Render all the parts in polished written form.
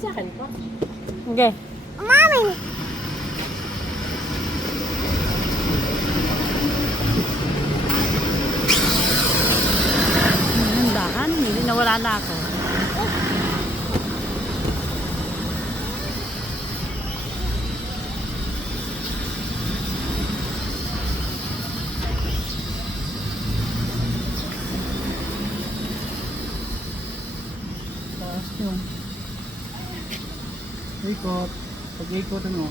Sa akin pa. Okay. Mami! Nandahan, hindi nawala na ako. Taas nyo. Ikot. Pag-ikot ano.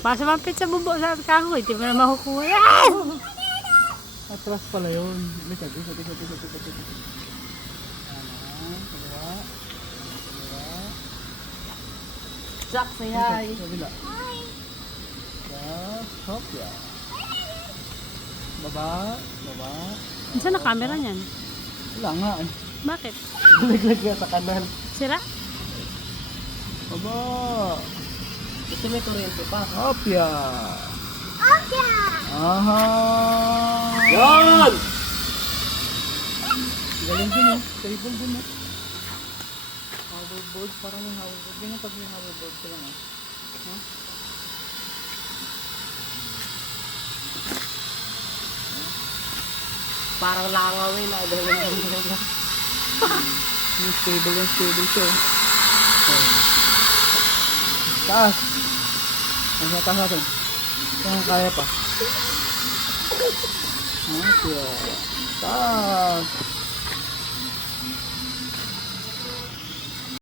Basta mapit sa bubo sa kahoy, di mo na makukuha. Ah! Atras pala yun. Ikot, ikot, ikot, ikot, ikot, ikot. Kanan, kaliwa. Kaliwa. Jack, say hi. Ikot, kabila. Yes, hop, yeah. Baba, baba. Saan na camera niyan? Wala nga. Bakit? Naglag nga sa kanan. Sira? Baba. Ito may kuryente pa. Hop, yeah. Okay! Aha! Yan! Galing din oh. Stable din oh. Hoverboard, parang may hoverboard. Ganyan pag may hoverboard ko lang oh. Huh? Parang langawin na. Yung stable siya oh. Taas! Ang taas natin. Kung kaya pa. Okay. Taas!